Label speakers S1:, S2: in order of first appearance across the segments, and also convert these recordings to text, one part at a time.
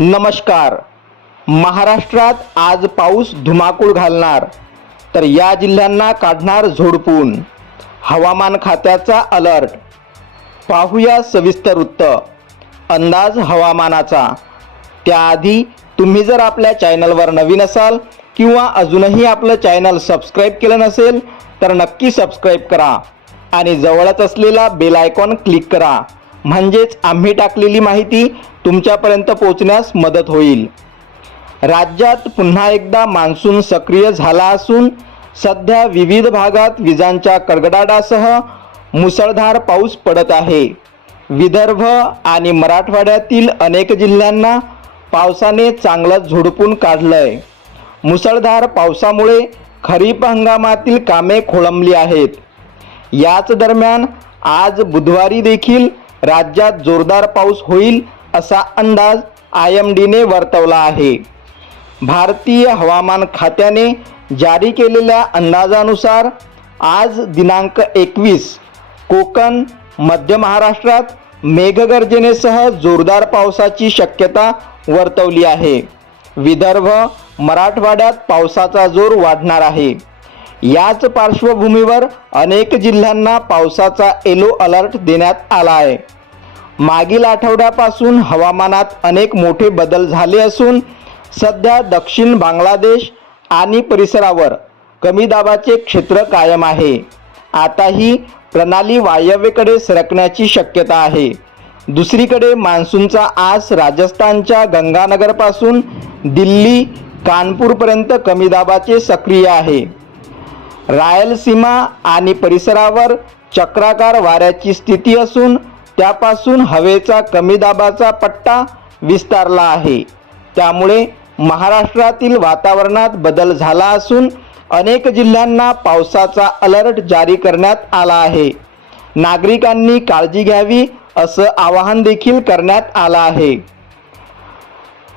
S1: नमस्कार. महाराष्ट्रात आज पाऊस धुमाकूळ घालणार तर या जिल्ह्यांना काढणार झोडपून. हवामान खात्याचा अलर्ट. पाहूया सविस्तर वृत्त. अंदाज हवामानाचा. त्याआधी तुम्ही जर आपल्या चॅनलवर नवीन असाल किंवा अजूनही आपलं चॅनल सबस्क्राईब केलं नसेल तर नक्की सबस्क्राईब करा आणि जवळच असलेला बेल आयकॉन क्लिक करा. म्हणजेच आम्ही टाकलेली माहिती तुमच्यापर्यंत पोहोचण्यास मदत होईल. राज्यात पुन्हा एकदा मान्सून सक्रिय झाला असून सध्या विविध भागात विजांच्या कडकडाटासह मुसळधार पाऊस पडत आहे. विदर्भ आणि मराठवाड्यातील अनेक जिल्ह्यांना पावसाने चांगलंच झोडपून काढलंय. मुसळधार पावसामुळे खरीप हंगामातील कामे खोळंबली आहेत. याच दरम्यान आज बुधवारी देखील राज्यात जोरदार पाऊस होईल असा अंदाज आय एम डीने वर्तवला आहे. भारतीय हवामान खात्याने जारी केलेल्या अंदाजानुसार आज दिनांक एकवीस कोकण मध्य महाराष्ट्रात मेघगर्जनेसह जोरदार पावसाची शक्यता वर्तवली आहे. विदर्भ मराठवाड्यात पावसाचा जोर वाढणार आहे. याच पार्श्वभूमीवर अनेक जिल्ह्यांना पावसाचा येलो अलर्ट देण्यात आला आहे. मागील आठवड्यापासून हवामानात अनेक मोठे बदल झाले असून सध्या दक्षिण बांगलादेश आणि परिसरावर कमी दाबाचे क्षेत्र कायम आहे. आता ही प्रणाली वायव्येकडे सरकण्याची शक्यता आहे. दुसरीकडे मान्सूनचा आस राजस्थानच्या गंगानगरपासून दिल्ली कानपूरपर्यंत कमी दाबाचे सक्रिय आहे. रायलसीमा आणि परिसरावर चक्राकार वाऱ्याची स्थिती असून त्यापासून हवेचा कमी दाबाचा पट्टा विस्तारला आहे. त्यामुळे महाराष्ट्रातील वातावरणात बदल झाला असून अनेक जिल्ह्यांना पावसाचा अलर्ट जारी करण्यात आला आहे. नागरिकांनी काळजी घ्यावी असं आवाहन देखील करण्यात आलं आहे.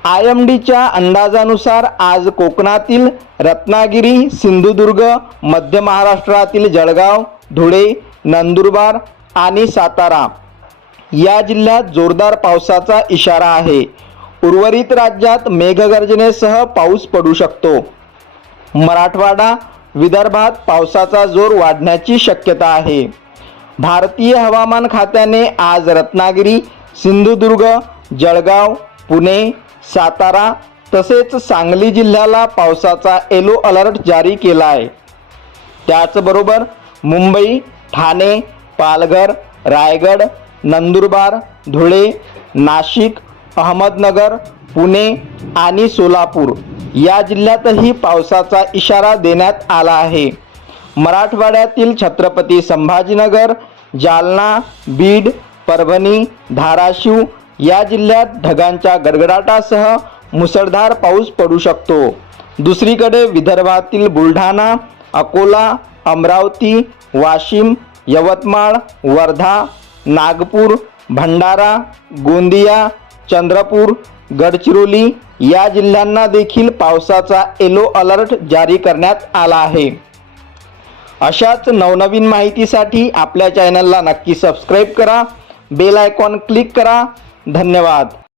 S1: आय एम डीच्या अंदाजानुसार आज कोकणातील रत्नागिरी सिंधुदुर्ग मध्य महाराष्ट्रातील जळगाव धुळे नंदुरबार आणि सातारा या जिल्ह्यात जोरदार पावसाचा इशारा आहे. उर्वरित राज्यात मेघगर्जनेसह पाऊस पडू शकतो. मराठवाडा विदर्भात पावसाचा जोर वाढण्याची शक्यता आहे. भारतीय हवामान खात्याने आज रत्नागिरी सिंधुदुर्ग जळगाव पुणे सातारा तसेच सांगली जिल्ह्याला पावसाचा येलो अलर्ट जारी केला आहे. त्याचबरोबर मुंबई ठाणे पालघर रायगड नंदुरबार धुळे नाशिक अहमदनगर पुणे आणि सोलापूर या जिल्ह्यातही पावसाचा इशारा देण्यात आला आहे. मराठवाड्यातील छत्रपती संभाजीनगर जालना बीड परभणी धाराशिव या जिल्ह्यात ढगांच्या गडगडाटासह मुसळधार पाऊस पडू शकतो. दुसरीकडे विदर्भातील बुलढाणा अकोला अमरावती वाशिम यवतमाळ वर्धा नागपूर भंडारा गोंदिया चंद्रपूर गडचिरोली या जिल्ह्यांना देखील पावसाचा येलो अलर्ट जारी करण्यात आला आहे. अशाच नवनवीन माहितीसाठी आपल्या चॅनलला नक्की सबस्क्राईब करा बेल आयकॉन क्लिक करा धन्यवाद.